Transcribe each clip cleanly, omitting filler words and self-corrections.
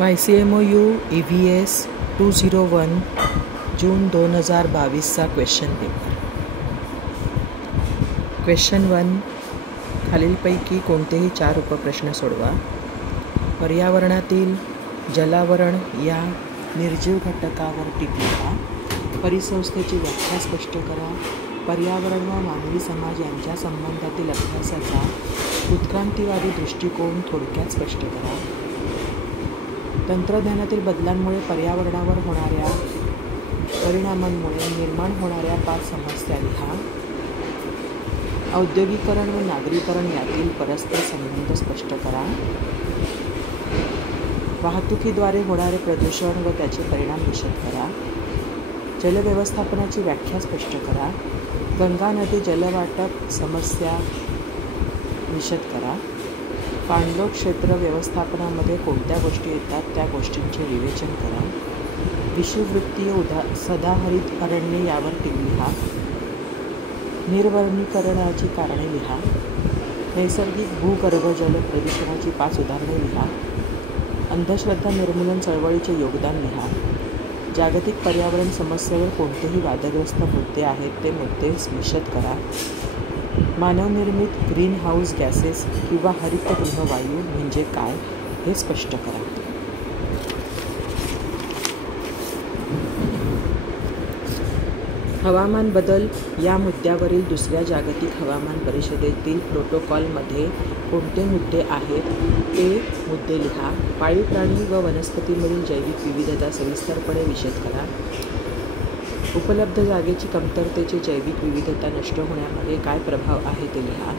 YCMOU EVS 201 जून 2022चा question paper. Question 1. खालीलपैकी कोणतेही 4 उपप्रश्न सोडवा. पर्यावरणातील जलावरण या निर्जीव घटकावर टिक लिहा. परिसंस्थेची व्याख्या स्पष्ट करा. पर्यावरण व मानवी समाज यांच्या संबंधातील अभ्यासाचा उत्क्रांतिवादी दृष्टिकोन थोडक्यात स्पष्ट करा. तंत्रज्ञानातील बदलांमुळे पर्यावरणावर होणाऱ्या परिणामांमुळे निर्माण होणाऱ्या 5 समस्या लिहा. औद्योगिकरण व नागरीकरण यातील परस्पर संबंध स्पष्ट करा. वाहतुकीद्वारे होणारे प्रदूषण व त्याचे परिणाम विशद करा. जलव्यवस्थापनाची व्याख्या स्पष्ट करा. गंगा नदी जलवाटप समस्या विशद करा. पाणलोट क्षेत्र व्यवस्थापनामध्ये कोणत्या गोष्टी येतात त्या गोष्टींचे विवेचन करा. विषुववृत्तीय सदाहरित अरण्ये यावर टिक लिहा. निर्वनीकरणाची कारणे लिहा. नैसर्गिक भूगर्भजल प्रदूषणाची 5 उदाहरणे लिहा. अंधश्रद्धा निर्मूलन चळवळीचे योगदान लिहा. जागतिक पर्यावरण समस्येवर कोणतेही वादग्रस्त मुद्दे आहेत ते मुद्दे विशद करा. मानवनिर्मित ग्रीन हाऊस गॅसेस किंवा हरितगृह वायू म्हणजे काय हे स्पष्ट करा. हवामान बदल या मुद्द्यावरील 2ऱ्या जागतिक हवामान परिषदेतील प्रोटोकॉलमध्ये कोणते मुद्दे आहेत ते मुद्दे लिहा. पाळीव प्राणी व वनस्पतींमधील जैविक विविधता सविस्तरपणे विशद करा. उपलब्ध जागेची कमतरतेचे जैविक विविधता नष्ट होण्यामध्ये काय प्रभाव आहे ते लिहा.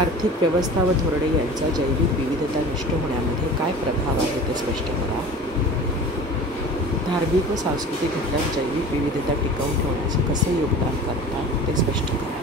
आर्थिक व्यवस्था व धोरणे यांचा जैविक विविधता नष्ट होण्यामध्ये काय प्रभाव आहे ते स्पष्ट करा. धार्मिक व सांस्कृतिक घटक जैविक विविधता टिकवून ठेवण्याचे कसे योगदान करतात ते स्पष्ट करा.